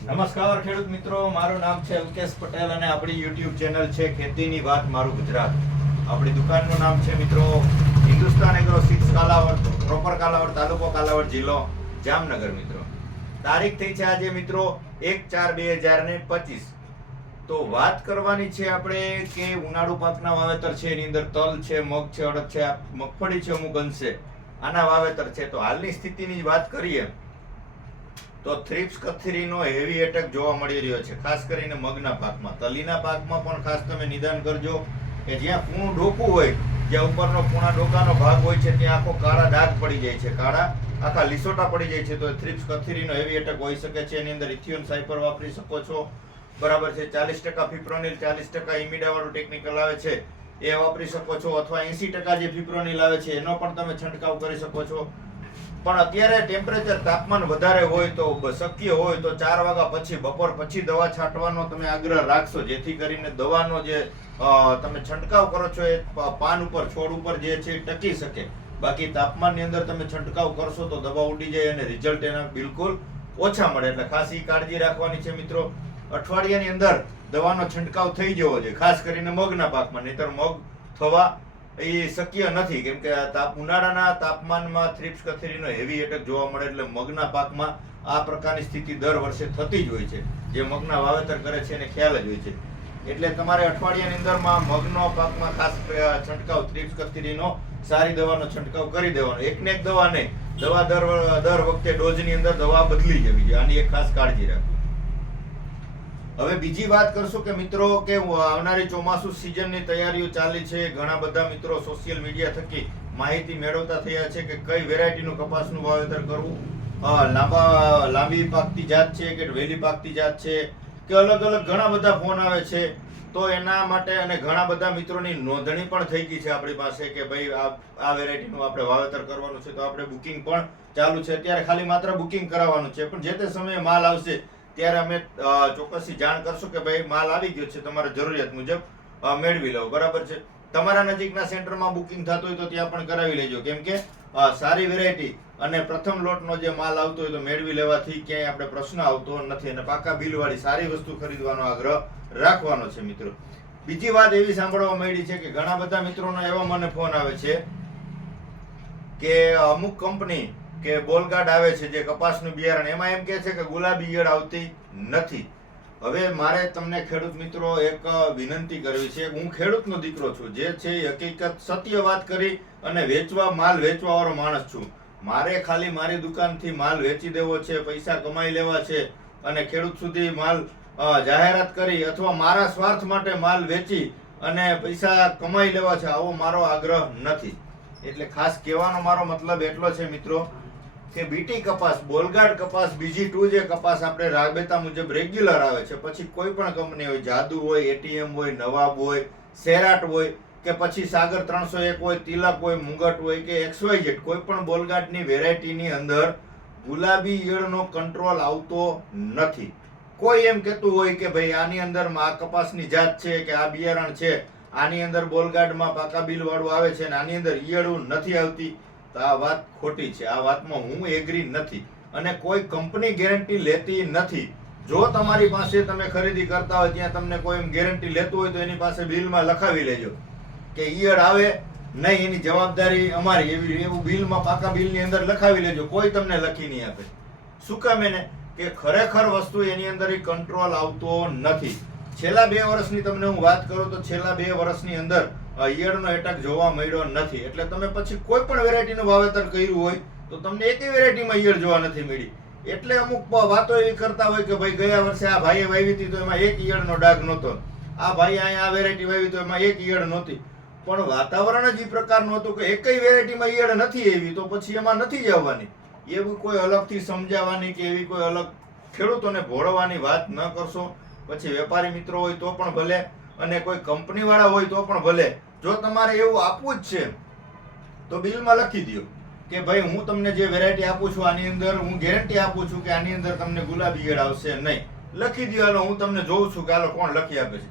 નમસ્કાર ખેડૂત મિત્રો, મારું નામ છે અલ્કેશ પટેલ અને આપણી યુટ્યુબ ચેનલ છે ખેતીની વાત મારું ગુજરાત. આપણી દુકાનનું નામ છે મિત્રો, Hindustan agro six Kalavad proper Kalavad, તાલુકો કાલાવડ જિલ્લો, જામનગર મિત્રો. તારીખ થઈ છે આજે મિત્રો એક ચાર બે હજાર ને પચીસ. તો વાત કરવાની છે આપણે કે ઉનાળુ પાકના વાવેતર છે, એની અંદર તલ છે, મગ છે, અડદ છે મગફળી છે, અમુક અંશે. આના વાવેતર છે, તો હાલની સ્થિતિની વાત કરીએ. તો થ્રિપ્સ કથરીનો હેવી એટેક જોવા મળી રહ્યો છે. ખાસ કરીને મગના પાકમાં. તલીના પાકમાં પણ ખાસ તમે નિદાન કરજો કે જ્યાં પૂણું ડોકું હોય, જ્યાં ઉપરનો પૂણા ડોકાનો ભાગ હોય છે, ત્યાં આખો કાળા ડાઘ પડી જાય છે. કાળા, આખા લીસોટા પડી જાય છે. તો થ્રિપ્સ કથરીનો હેવી એટેક હોઈ શકે છે. એની અંદર ઇથિયોન સાયપર વાપરી શકો છો. બરાબર છે. ચાલીસ ટકા ફિપ્રોનિલ ચાલીસ ટકા ઇમિડાવાળું ટેકનિકલ આવે છે. એ વાપરી શકો છો. અથવા એસી ટકા જે ફિપ્રોનિલ આવે છે, એનો પણ તમે છંટકાવ કરી શકો છો. પણ અત્યારે ટેમ્પરેચર તાપમાન વધારે હોય તો શક્ય હોય તો ચાર વાગ્યા પછી, બપોર પછી દવા છાંટવાનો તમે આગ્રહ રાખશો. જેથી કરીને દવાનો જે તમે છંટકાવ કરો છો એ પાન ઉપર, છોડ ઉપર જે છે ટકી શકે. બાકી તાપમાનની અંદર તમે છંટકાવ કરશો તો દવા ઉડી જાય અને રિઝલ્ટ એના બિલકુલ ઓછા મળે. એટલે ખાસ એ કાળજી રાખવાની છે મિત્રો. અઠવાડિયાની અંદર દવાનો છંટકાવ થઈ જવો જોઈએ, ખાસ કરીને મગના પાકમાં. નહીતર મગ થવા એ શક્ય નથી, કેમ કે તાપ, ઉનાળાના તાપમાનમાં થ્રિપ્સ કથેરીનો હેવી એટેક જોવા મળે એટલે મગના પાકમાં આ પ્રકારની સ્થિતિ દર વર્ષે થતી જ હોય છે. જે મગના વાવેતર કરે છે એને ખ્યાલ જ હોય છે. એટલે તમારે અઠવાડિયાની અંદરમાં મગનો પાકમાં ખાસ છંટકાવ, થ્રિપ્સ કથેરીનો સારી દવાનો છંટકાવ કરી દેવાનો. એક ને એક દવા નહીં, દવા દર દર વખતે ડોઝની અંદર દવા બદલી જવી જોઈએ. આની એક ખાસ કાળજી રાખવી. હવે બીજી વાત કરશું કે મિત્રો કે આવનારી ચોમાસુ સિઝનની તૈયારીઓ ચાલી છે. ઘણા બધા મિત્રો સોશિયલ મીડિયા થકી માહિતી મેળવતા થયા છે કે કઈ વેરાયટીનું કપાસનું વાવેતર કરવું. લાંબા, લાંબી પાકતી જાત છે કે વહેલી પાકતી જાત છે કે અલગ અલગ ઘણા બધા ફોન આવે છે. તો એના માટે અને ઘણા બધા મિત્રોની નોંધણી પણ થઈ ગઈ છે આપણી પાસે કે ભાઈ આ આ વેરાયટીનું આપણે વાવેતર કરવાનું છે. તો આપણે બુકિંગ પણ ચાલુ છે. અત્યારે ખાલી માત્ર બુકિંગ કરાવવાનું છે. પણ જે તે સમયે માલ આવશે ત્યારે અમે ચોક્કસથી જાણ કરશું કે ભાઈ માલ આવી ગયો છે તમારે જરૂરિયાત મુજબ મેળવી લો. બરાબર છે? તમારા નજીકના સેન્ટરમાં બુકિંગ થતું હોય તો ત્યાં પણ કરાવી લેજો. કેમ કે સારી વેરાયટી અને પ્રથમ લોટનો જે માલ આવતો હોય તો મેળવી લેવાથી ક્યાંય આપણે પ્રશ્ન આવતો નથી અને પાકા બિલવાળી સારી વસ્તુ ખરીદવાનો આગ્રહ રાખવાનો છે મિત્રો. બીજી વાત એવી સાંભળવા મળી છે કે ઘણા બધા મિત્રોનો એવા મને ફોન આવે છે કે અમુક કંપની કે બોલગાડ આવે છે જે કપાસનું બિયારણ, એમાં એમ કહે છે કે ગુલાબી ઈયળ આવતી નથી. હવે મારે તમને ખેડૂત મિત્રો એક વિનંતી કરવી છે. હું ખેડૂતનો દીકરો છું, જે છે એ હકીકત સત્ય વાત કરી અને વેચવા, માલ વેચવાવાળો માણસ છું. મારે ખાલી મારી દુકાનથી માલ વેચી દેવો છે, પૈસા કમાઈ લેવા છે અને ખેડૂત સુધી માલ જાહેરાત કરી અથવા મારા સ્વાર્થ માટે માલ વેચી અને પૈસા કમાઈ લેવા છે, આવો મારો આગ્રહ નથી. એટલે ખાસ કહેવાનો મારો મતલબ એટલો છે, મિત્રો. કે બીટી કપાસ, બોલગાડ કપાસ, બીજી ટુ જે કપાસ આપણે રાબેતા મુજબ રેગ્યુલર આવે છે. પછી કોઈ પણ કંપની હોય, જાદુ હોય એટીએમ હોય, નવાબ હોય, સેરાટ હોય, કે પછી સાગર ત્રણસો એક હોય, તિલક હોય, મુંગટ હોય, કે એક્સવાય કોઈ પણ બોલગાડની વેરાયટીની અંદર ગુલાબી ઈયળનો કંટ્રોલ આવતો નથી. કોઈ એમ કહેતું હોય કે ભાઈ આની અંદર આ કપાસની જાત છે, કે આ બિયારણ છે, આની અંદર બોલગાર્ડમાં પાકા બિલ વાળું આવે છે, અને આની અંદર ઈયળું નથી આવતી તો આ વાત ખોટી છે. આ વાતમાં હું એગ્રી નથી. અને કોઈ કંપની ગેરંટી લેતી નથી. જો તમારી પાસે તમે ખરીદી કરતા હોય, ત્યાં તમને કોઈ એમ ગેરંટી લેતું હોય, તો એની પાસે બિલમાં લખાવી લેજો કે ઈયળ આવે, નહીં, એની જવાબદારી અમારી. એવી એવું બિલમાં, પાકા બિલની અંદર લખાવી લેજો. કોઈ તમને લખી નહીં આપે. શું કામ એને? કે ખરેખર વસ્તુ એની અંદર કંટ્રોલ આવતો નથી. છેલ્લા બે વર્ષની તમને હું વાત કરું તો છેલ્લા બે વર્ષની અંદર ઈયળનો એટેક જોવા મળ્યો નથી. એટલે તમે પછી કોઈ પણ વેરાયટીનું વાવેતર કર્યું હોય, તો તમને એકેય વેરાયટીમાં ઈયળ જોવા નથી મળી. એટલે અમુક વાતો એવી કરતા હોય કે ભાઈ ગયા વર્ષે આ ભાઈએ વાવી હતી તો એમાં એક ઈયળનો ડાઘ નહોતો. આ ભાઈ અહીંયા આ વેરાયટી વાવી તો એમાં એક ઈયળ નહોતી. પણ વાતાવરણ જ એ પ્રકારનું હતું કે એકય વેરાયટીમાં ઈયળ નથી એવી તો પછી એમાં નથી જ આવવાની. એવું કોઈ અલગથી સમજાવવાની કે એવી કોઈ અલગ ખેડૂતોને ભોળવાની વાત ન કરશો. પછી વેપારી મિત્રો હોય તો પણ ભલે, અને કોઈ કંપનીવાળા હોય તો પણ ભલે. જો તમારે એવું આપવું જ છે, તો બિલમાં લખી દો કે ભાઈ હું તમને જે વેરાયટી આપું છું આની અંદર, હું ગેરંટી આપું છું કે આની અંદર તમને ગુલાબી ઈયળ આવશે નહીં. લખી દો હાલો, હું તમને જોઉં છું કે હાલો કોણ લખી આપે છે.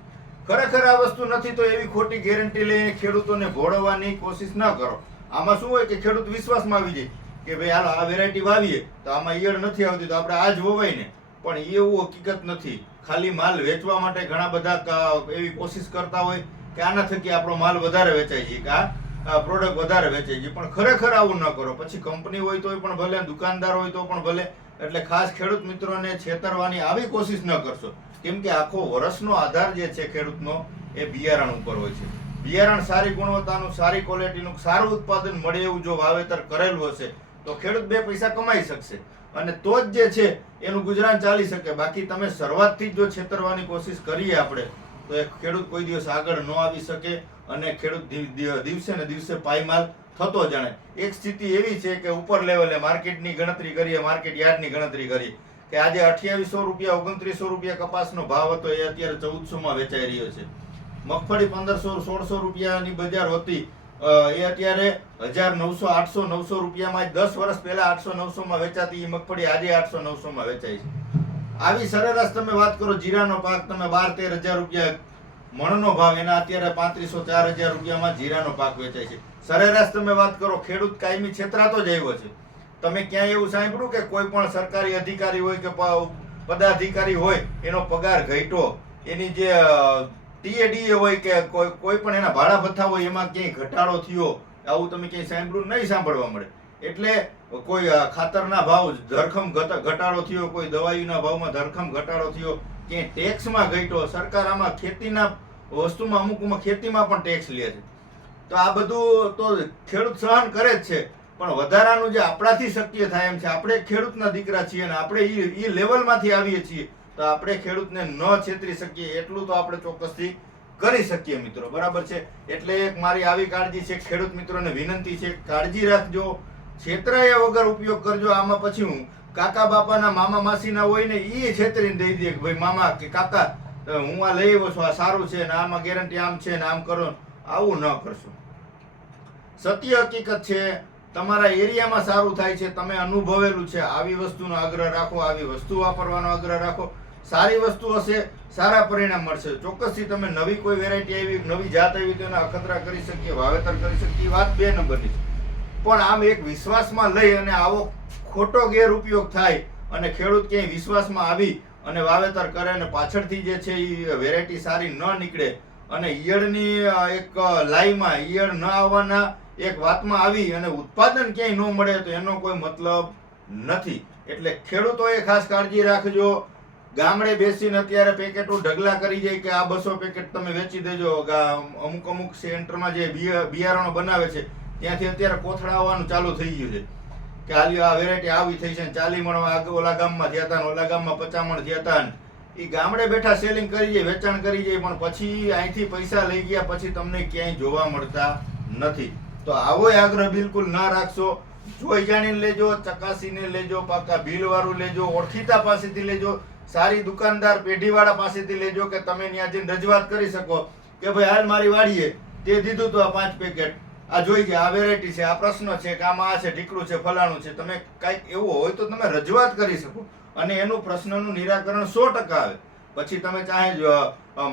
ખરેખર આ વસ્તુ નથી તો એવી ખોટી ગેરંટી લઈને ખેડૂતોને ભોળવવાની કોશિશ ન કરો. આમાં શું હોય કે ખેડૂત વિશ્વાસમાં આવી જાય કે ભાઈ હાલો, આ વેરાયટી વાવીએ, તો આમાં ઈયળ નથી આવતી, તો આપણે આ જ વવાય ને. પણ એવું હકીકત નથી. ખાલી માલ વેચવા માટે ઘણા બધા એવી કોશિશ કરતા હોય કે આના થકી આપણો માલ વધારે વેચાય છે, કે આ પ્રોડક્ટ વધારે વેચાય છે. પણ ખરેખર આવું ન કરો. પછી કંપની હોય તોય પણ ભલે, દુકાનદાર હોય તો પણ ભલે. એટલે ખાસ ખેડૂત મિત્રોને છેતરવાની આવી કોશિશ ન કરશો. કેમ કે આખો વર્ષનો આધાર જે છે ખેડૂતનો, એ બિયારણ ઉપર હોય છે. બિયારણ સારી ગુણવત્તાનું, સારી ક્વોલિટીનું સારું ઉત્પાદન મળે એવું જો વાવેતર કરેલું હશે, તો ખેડૂત બે પૈસા કમાઈ શકશે. અને તો જ જે છે, એનું ગુજરાન ચાલી શકે. બાકી તમે શરૂઆતથી જ જો છેતરવાની કોશિશ કરીએ આપણે તો એ ખેડૂત કોઈ દિવસ આગળ ન આવી શકે અને ખેડૂત દિવ- દિવ- દિવસે ને દિવસે પાયમાલ થતો જાણે. એક સ્થિતિ એવી છે કે ઉપર લેવલે માર્કેટની ગણતરી કરીએ, માર્કેટ યાર્ડની ગણતરી કરીએ. કે આજે અઠ્યાવીસો રૂપિયા, ઓગણત્રીસો રૂપિયા કપાસનો ભાવ હતો, એ અત્યારે ચૌદસો માં વેચાઈ રહ્યો છે. મગફળી પંદરસો, સોળસો રૂપિયાની બજાર હતી. એ અત્યારે હજાર નવસો, આઠસો, નવસો રૂપિયામાં દસ વર્ષ પહેલા આઠસો, નવસોમાં વેચાતી એ મગફળી આજે આઠસો નવસો માં વેચાય છે. આવી સરેરાશ તમે વાત કરો, જીરાનો પાક તમે બાર, તેર હજાર રૂપિયા, મણનો ભાવ એના અત્યારે પાંત્રીસો ચાર હજાર રૂપિયામાં જીરાનો પાક વેચાય છે. સરેરાશ તમે વાત કરો, ખેડૂત કાયમી છેતરાતો જ આવ્યો છે. તમે ક્યાંય એવું સાંભળ્યું કે કોઈ પણ સરકારી અધિકારી હોય કે પદાધિકારી હોય, એનો પગાર ઘટ્યો? એની જે ટીએડીએ હોય કે કોઈ કોઈ પણ એના ભાડા ભથ્થા હોય, એમાં ક્યાંય ઘટાડો થયો? આવું તમે ક્યાંય સાંભળ્યું? નહીં સાંભળવા મળે. એટલે કોઈ ખાતરના ભાવ ધરખમ ઘટાડો થયો, કોઈ દવાઈના ભાવમાં ધરખમ ઘટાડો થયો કે ટેક્સમાં ઘટ્યો. સરકાર આમાં ખેતીના વસ્તુમાં અમુકમાં ખેતીમાં પણ ટેક્સ લે છે. તો આ બધું તો ખેડૂત સહન કરે જ છે. પણ વધારાનું જે આપણાથી શક્ય થાય એમ છે. આપણે ખેડૂતના દીકરા છીએ અને આપણે એ એ લેવલમાંથી આવીએ છીએ. તો આપણે ખેડૂતને ન છેતરી શકીએ. એટલું તો આપણે ચોક્કસથી કરી શકીએ મિત્રો. બરાબર છે? એટલે એક મારી આવી કાળજી છે. ખેડૂત મિત્રોને વિનંતી છે. કાળજી રાખજો. છેતરાયા વગર ઉપયોગ કરજો. આમાં પછી હું કાકા બાપાના મામા માસીના હોય ને એ છેતરીને દઈ દે કે ભાઈ મામા કે કાકા હું આ લઈ આવ્યો છું, આ સારું છે ને આમાં ગેરંટી આમ છે ને આમ કરો આવું ન કરશો. સત્ય હકીકત છે, તમારા એરિયામાં સારું થાય છે, તમે અનુભવેલું છે, આવી વસ્તુનો આગ્રહ રાખો, આવી વસ્તુ વાપરવાનો આગ્રહ રાખો. સારી વસ્તુ હશે, સારા પરિણામ મળશે. ચોક્કસથી તમે નવી કોઈ વેરાયટી આવી, નવી જાત આવી, તો એના અખતરા કરી શકીએ, વાવેતર કરી શકીએ. વાત બે નંબરની છે. પણ આમ એક વિશ્વાસમાં લઈ અને આવો ખોટો ગેરઉપયોગ થાય અને ખેડૂત ક્યાંય વિશ્વાસમાં આવી અને વાવેતર કરે અને પાછળથી જે છે એ વેરાયટી સારી ન નીકળે અને ઈયળની એક લાઈમાં ઈયળ ન આવવાના એક વાતમાં આવી અને ઉત્પાદન ક્યાંય ન મળે તો એનો કોઈ મતલબ નથી. એટલે ખેડૂતોએ ખાસ કાળજી રાખજો. ગામડે બેસીને અત્યારે પેકેટો ઢગલા કરી જાય કે આ બસો પેકેટ તમે વેચી દેજો. અમુક અમુક સેન્ટરમાં જે બિયારણો બનાવે છે ત્યાંથી અત્યારે કોથળા આવવાનું ચાલુ થઈ ગયું છે. કે હાલી આ વેરાયટી આવી થઈ છે ને ચાલી મણ ઓલા ગામમાં થયા હતા ઓલા ગામમાં પચામણ થયા હતા એ ગામડે બેઠા સેલિંગ કરી જાય, વેચાણ કરી જાય, પણ પછી અહીંથી પૈસા લઈ ગયા, પછી તમને ક્યાંય જોવા મળતા નથી. તો આવો આગ્રહ બિલકુલ ના રાખશો. જોઈ જાણીને લેજો, ચકાસીને લેજો પાકા બિલવાળું લેજો, ઓળખીતા પાસેથી લેજો, સારી દુકાનદાર પેઢીવાળા પાસેથી લેજો કે તમે ત્યાં જઈને રજૂઆત કરી શકો કે ભાઈ, હાલ મારી વાડીએ, તે દીધું તો આ પાંચ પેકેટ આ જોઈ ગયા, આ વેરાયટી છે, આ પ્રશ્ન છે કે આમાં આ છે ઢીકડું છે, ફલાણું છે. તમે કાંઈક એવું હોય તો તમે રજૂઆત કરી શકો. અને એનું પ્રશ્નનું નિરાકરણ સો ટકા આવે. પછી તમે ચાહે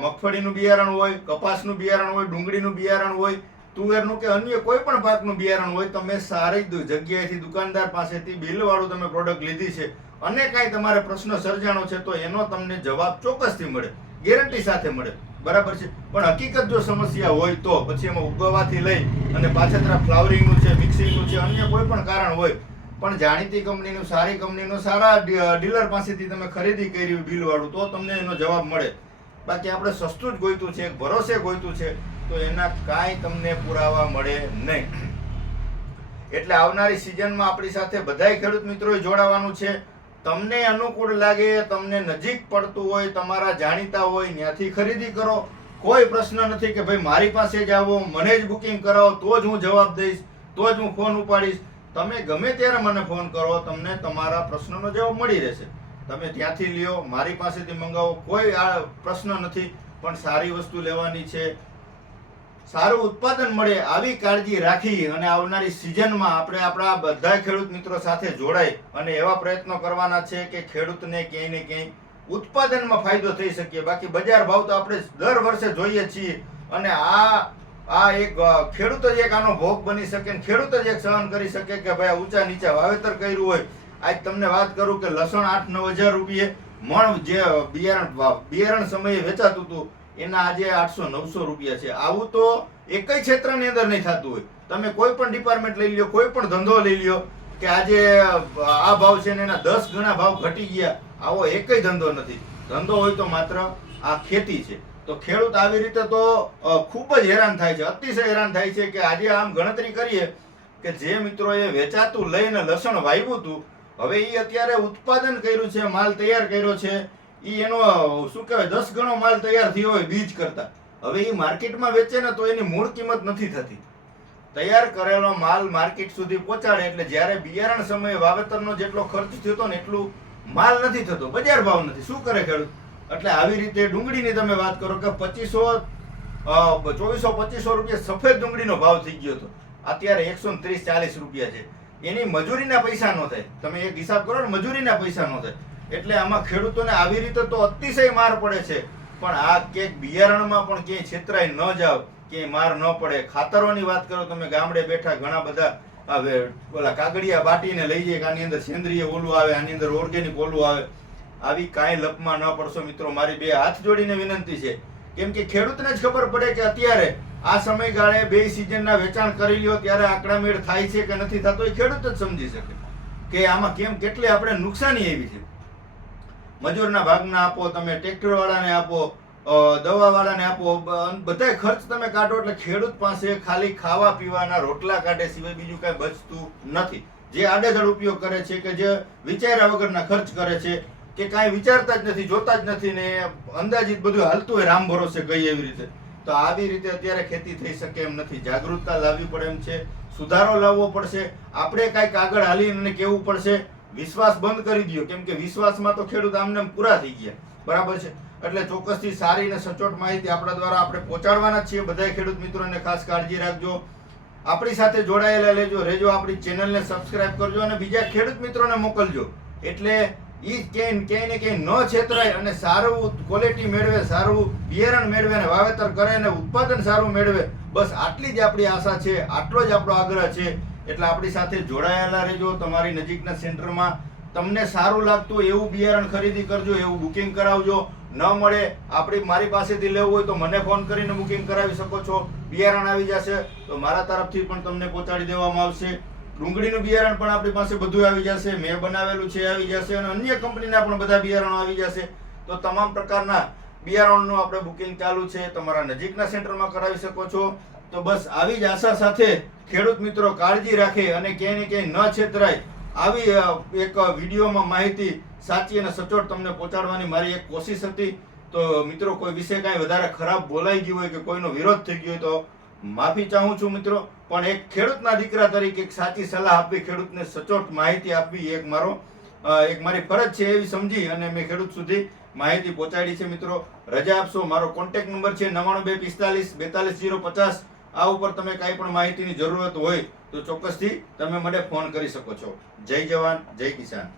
મગફળીનું બિયારણ હોય, કપાસનું બિયારણ હોય, ડુંગળીનું બિયારણ હોય, તુવેરનું કે અન્ય કોઈ પણ પાકનું બિયારણ હોય, તમે સારી જગ્યાએથી દુકાનદાર પાસેથી બિલવાળું તમે પ્રોડક્ટ લીધી છે અને કાંઈ તમારે પ્રશ્ન સર્જાણો છે તો એનો તમને જવાબ ચોક્કસથી મળે ગેરંટી સાથે મળે. બરાબર છે. પણ હકીકત જો સમસ્યા હોય તો પછી એમાં ઉગવાથી લઈ અને પાછળ તરફ ફ્લાવરિંગનું છે, મિક્સિંગનું છે, અન્ય કોઈ પણ કારણ હોય, પણ જાણીતી કંપનીનું, સારી કંપનીનું, સારા ડીલર પાસેથી તમે ખરીદી કરી બિલવાળું તો તમને એનો જવાબ મળે. બાકી આપણે સસ્તું જ ગોઈતું છે, ભરોસે ગોઈતું છે, તો એના કાંઈ તમને પુરાવા મળે નહીં. એટલે આવનારી સિઝનમાં આપણી સાથે બધાય ખેડૂત મિત્રોએ જોડાવાનું છે. તમને અનુકૂળ લાગે, તમને નજીક પડતું હોય, તમારા જાણીતા હોય, ત્યાંથી ખરીદી કરો. કોઈ પ્રશ્ન નથી કે ભાઈ મારી પાસે જ આવો, મને જ બુકિંગ કરાવો, તો જ હું જવાબ દઈશ, તો જ હું ફોન ઉપાડીશ. તમે ગમે ત્યારે મને ફોન કરો, તમને તમારા પ્રશ્નનો જવાબ મળી રહેશે. તમે ત્યાંથી લ્યો, મારી પાસેથી મંગાવો, કોઈ આ પ્રશ્ન નથી, પણ સારી વસ્તુ લેવાની છે. સારું ઉત્પાદન મળે આવી કાળજી રાખી અને આવનારી સિઝનમાં આપણે આપણા બધા ખેડૂત મિત્રો સાથે જોડાઈ અને એવા પ્રયત્નો કરવાના છે કે ખેડૂતને ક્યાંય ને ક્યાંય ઉત્પાદનમાં ફાયદો થઈ શકે બાકી બજાર ભાવ તો આપણે દર વર્ષે જોઈએ છીએ અને આ આ એક ખેડૂત જ એક આનો ભોગ બની શકે ને ખેડૂત જ એક સહન કરી શકે કે ભાઈ ઊંચા નીચા વાવેતર કર્યું હોય. આજ તમને વાત કરું કે લસણ આઠ નવ હજાર રૂપિયે મણ જે બિયારણ બિયારણ સમયે વેચાતું હતું. એના આજે આઠસો નવસો રૂપિયા છે. આવું તો એકય ક્ષેત્રની અંદર નહીં થતું હોય. તમે કોઈ પણ ડિપાર્ટમેન્ટ લઈ લ્યો, કોઈ પણ ધંધો લઈ લ્યો કે આજે આ ભાવ છે ને એના દસ ગણા ભાવ ઘટી ગયા, આવો એકય ધંધો નથી. ધંધો હોય તો માત્ર આ ખેતી છે. તો ખેડૂત આવી રીતે તો ખૂબ જ હેરાન થાય છે. અતિશય હેરાન થાય છે કે આજે આમ ગણતરી કરીએ કે જે મિત્રોએ વેચાતું લઈને લસણ વાવ્યું હતું, હવે એ અત્યારે ઉત્પાદન કર્યું છે, માલ તૈયાર કર્યો છે એ એનો, શું કહેવાય, દસ ગણો માલ તૈયાર થયો હોય બીજ કરતા. હવે એ માર્કેટમાં વેચે ને તો એની મૂળ કિંમત નથી થતી. તૈયાર કરેલો માલ માર્કેટ સુધી પહોંચાડે એટલે જ્યારે બિયારણ સમયે વાવેતરનો જેટલો ખર્ચ થયો ને એટલું માલ નથી થતો, બજાર ભાવ નથી. શું કરે ખેડૂત? એટલે આવી રીતે ડુંગળીની તમે વાત કરો કે પચીસો ચોવીસો, પચીસો રૂપિયા સફેદ ડુંગળીનો ભાવ થઈ ગયો હતો. અત્યારે એકસો ત્રીસ ચાલીસ રૂપિયા છે. એની મજૂરીના પૈસા ન થાય. તમે એક હિસાબ કરો ને મજૂરીના પૈસા ન થાય. એટલે આમાં ખેડૂતોને આવી રીતે તો અતિશય માર પડે છે. પણ આ કેક બિયારણમાં પણ ક્યાંય છેતરાઈ ન જાવ, ક્યાંય માર ન પડે. ખાતરોની વાત કરો તમે, ગામડે બેઠા ઘણા બધા હવે ઓલા કાગડિયા બાટીને લઈ જાય કે આની અંદર સેન્દ્રિય ઓલું આવે, આની અંદર ઓર્ગેનિક ઓલું આવે. આવી કાંઈ લપમાં ન પડશો મિત્રો. મારી બે હાથ જોડીને વિનંતી છે. કેમ કે ખેડૂતને જ ખબર પડે કે અત્યારે આ સમયગાળે બે સિઝનના વેચાણ કરી લ્યો ત્યારે આંકડા મેળ થાય છે કે નથી થતો એ ખેડૂત જ સમજી શકે. કે આમાં કેમ, કેટલી આપણે નુકસાની એવી છે. મજૂરના ભાગના આપો, તમે ટ્રેક્ટર વાળાને આપો દવાવાળાને દવા વાળાને આપો બધા ખર્ચ તમે કાઢો એટલે ખેડૂત પાસે ખાલી ખાવા પીવાના રોટલા કાઢે સિવાય બીજું કાંઈ બચતું નથી. જે આડેધડ ઉપયોગ કરે છે કે જે વિચાર્યા વગરના ખર્ચ કરે છે, કે કાંઈ વિચારતા જ નથી, જોતા જ નથી ને અંદાજિત બધું હાલતું હોય રામ ભરોસે કઈ એવી રીતે. તો આવી રીતે અત્યારે ખેતી થઈ શકે એમ નથી. જાગૃતતા લાવવી પડે એમ છે. સુધારો લાવવો પડશે. આપણે કાંઈક આગળ હાલીને કહેવું પડશે? વિશ્વાસ બંધ કરી દો કેમ કે વિશ્વાસમાં તો ખેડૂત આમને આમ પૂરા થઈ ગયા. બરાબર છે? એટલે ચોક્કસથી સારી અને સચોટ માહિતી આપણા દ્વારા આપણે પહોંચાડવાના છીએ. બધા ખેડૂત મિત્રોને ખાસ કાળજી રાખજો. આપણી સાથે જોડાયેલા લેજો રેજો આપણી ચેનલને સબસ્ક્રાઇબ કરજો અને બીજા ખેડૂત મિત્રોને મોકલજો. એટલે એ ક્યાંય ક્યાંય ને ક્યાંય ન છેતરાય અને સારું ક્વોલિટી મેળવે, સારું બિયારણ મેળવે અને વાવેતર કરે અને ઉત્પાદન સારું મેળવે. બસ આટલી જ આપણી આશા છે. આટલો જ આપણો આગ્રહ છે. એટલે આપણી સાથે જોડાયેલા રહેજો. તમારી નજીકના સેન્ટરમાં તમને સારું લાગતું એવું બિયારણ ખરીદી કરજો, એવું બુકિંગ કરાવજો. ન મળે, આપણી, મારી પાસેથી લેવું હોય તો મને ફોન કરીને બુકિંગ કરાવી શકો છો. બિયારણ આવી જશે તો મારા તરફથી પણ તમને પહોંચાડી દેવામાં આવશે. ડુંગળીનું બિયારણ પણ આપણી પાસે બધું આવી જશે. મેં બનાવેલું છે, આવી જશે અને અન્ય કંપનીના પણ બધા બિયારણો આવી જશે. તો તમામ પ્રકારના બિયારણનું આપણે બુકિંગ ચાલુ છે. તમારા નજીકના સેન્ટરમાં કરાવી શકો છો. તો બસ આવી જ આશા સાથે ખેડૂત મિત્રો કાળજી રાખે અને ક્યાંય ને ક્યાંય ન છેતરાય. આવી એક વિડીયોમાં માહિતી સાચી અને સચોટ તમને પહોંચાડવાની મારી એક કોશિશ હતી. તો મિત્રો, કોઈ વિશે કાંઈ વધારે ખરાબ બોલાઈ ગયું હોય કે કોઈનો વિરોધ થઈ ગયો હોય તો માફી ચાહું છું મિત્રો. પણ એક ખેડૂતના દીકરા તરીકે એક સાચી સલાહ આપવી ખેડૂતને સચોટ માહિતી આપવી એક મારો એક મારી ફરજ છે એવી સમજી અને મેં ખેડૂત સુધી માહિતી પહોંચાડી છે મિત્રો. રજા આપશો, મારો કોન્ટેક્ટ નંબર છે નવાણું બે પિસ્તાલીસ બેતાલીસ જીરો પચાસ આ ઉપર તમે કાંઈ પણ માહિતીની જરૂરત હોય તો ચોક્કસથી તમે મને ફોન કરી શકો છો. જય જવાન, જય કિસાન.